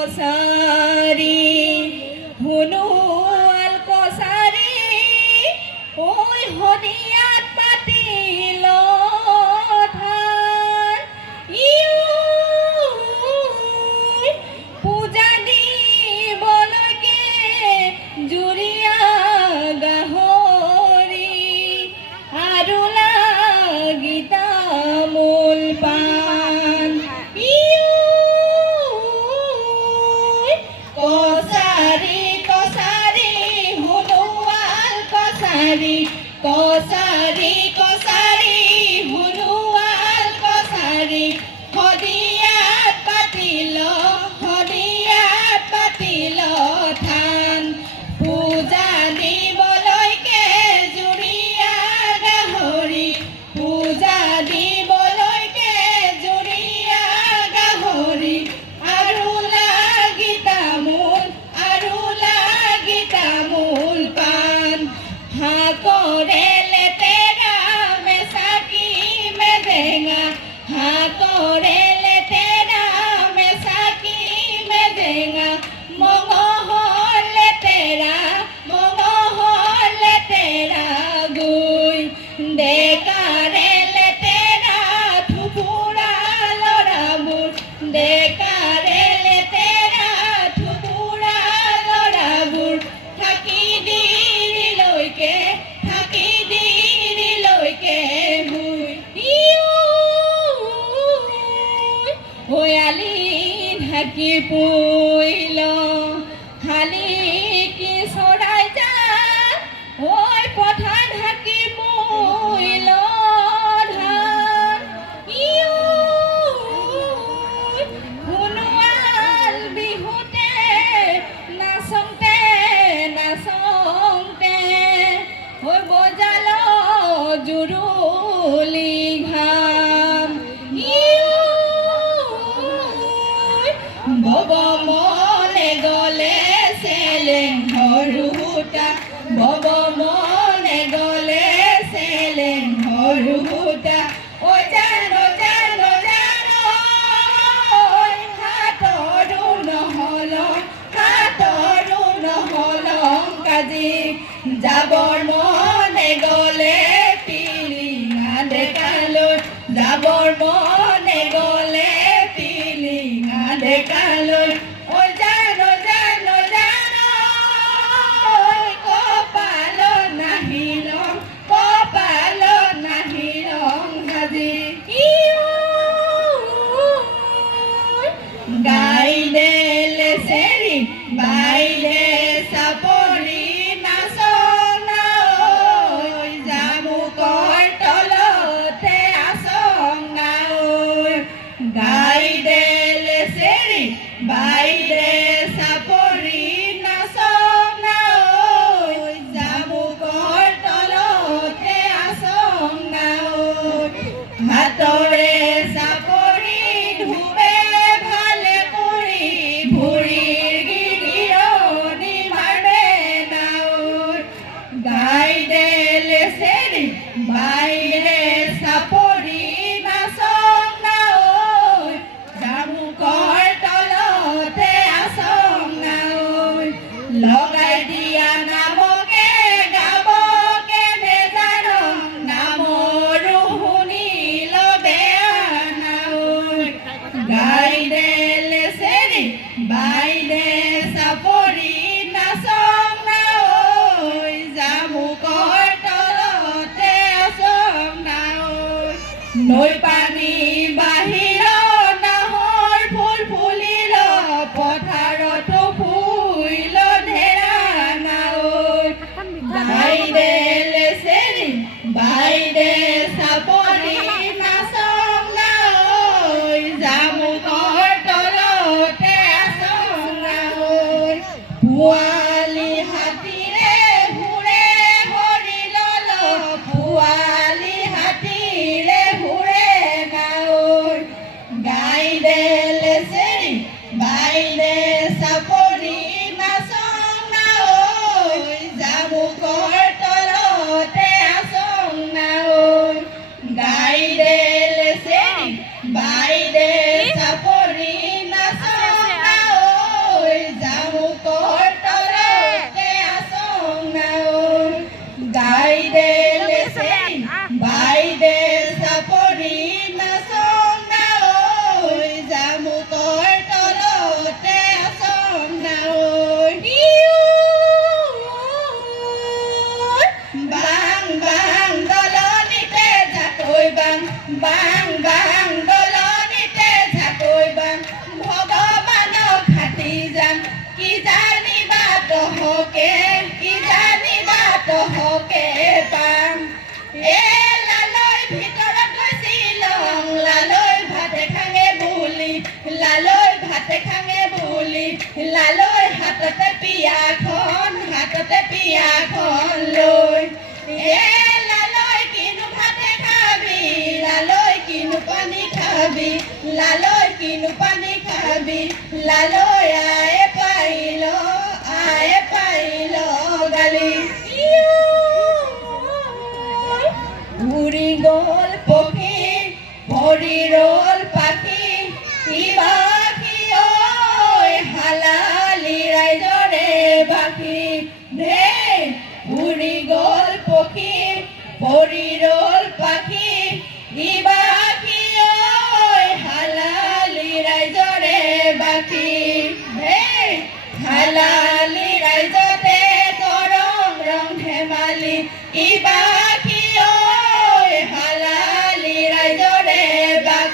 কছাৰী শুনোৱাল কছাৰী ঐ শদিয়াত পাতিল ধান পূজা দিবলৈকে জুৰীয়া গাহৰি আৰু লাগিতা মূল পান কছাৰী কছাৰী শুনোৱাল কছাৰী কছাৰী কছাৰী শুনোৱাল কছাৰী শদিয়াত পাতিল ধান পূজা দিবলৈকে জুৰীয়া গাহৰি পূজা দিবলৈকে জুৰীয়া গাহৰি আৰু লাগিতা মূল পান হাকৰে লেতেৰা মেচাকি মেজেঙা হাকৰে লেতেৰা মেচাকি মেজেঙা মঙহৰ লেতেৰা গুই ডেকাৰে লেতেৰা থুপুৰা ল'ৰাবোৰ ডেকাৰে লেতেৰা থুপুৰা ল'ৰাবোৰ থাকি দিৰিলৈকে ভয়ালি ঢাকি পৰিল হালি কি চৰাই যা ঐ পথাৰ ঢাকি পৰিল ধান শুনোৱাল বিহুতে নাচংতে ঐ বজাল জুৰুলি ঘাম বব মনে গলে চেলেং সৰুটা বব মনে গলে চেলেং সৰুটা ঐ জানো হাতৰো নহলং কাজি যাবৰ মনে গলে পিলিঙা ডেকালৈ যাবৰ মনে গলে পিলিঙা ডেকালৈ ঐ জানো কপাল নাহিলং সাজি গাইলে লেচেৰি বাইলে চাপৰি নাচনা ঐ জামুকৰ তলতে আচঙা ঐ গাইলে লেচেৰি বাইলে চাপৰি নাচনা ঐ জামুকৰ তলতে আচঙা ঐ হাতৰে চাপৰি ধুবে ভালে কৰি ভৰিৰ গিৰিয়নি মাৰে না ঐ গাইলে লেচেৰি বাইলে চাপৰি নাচঙা ঐ জামুকৰ তলতে আচঙা ঐ লগাই দিয়া নামকে গাবকে নেজানো নামৰো শুনিল বেয়া না ঐ গাইলে লেচেৰি বাইলে চাপৰি নাচঙা ঐ জামুকৰ তলতে আচঙা ঐ নৈ পানী বাহিৰ নাহৰ ফুল ফুলিল পথাৰতো ফুইল ঢেৰানা ঐ গাইলে লেচেৰি বাইলে চাপৰি নাচঙা ঐ জামুকৰ তলতে আচঙা ঐ পোৱালি হাতীৰে ঘূৰে হৰি লল পোৱালি হাতীৰে ঘূৰে না ঐ গাইলে লেচেৰি বাইলে চাপৰি নাচঙা ঐ জামুকৰ তলতে আচঙা ঐ গাইলে লেচেৰি বাইলে চাপৰি নাচঙা ঐ ভাতে খাঙে বুলি লালৈ হাততে পিয়াখন লৈ এ লালৈ কিনো ভাতে খাবি লালৈ কিনো পানী খাবি লালৈ কিনো পানী খাবি লালৈ আয়ে পাইল গালি উৰি গ'ল পক্ষী ভৰি ৰ'ল পাখি কিবা কি ঐ হালালি ৰাইজৰে বাকী হে উৰি গ'ল পক্ষী ভৰি ৰ'ল পাখি কিবা কি ঐ হালালি ৰাইজৰে বাকী হে হালালি ৰাইজতে কৰং ৰং ধেমালি কিবা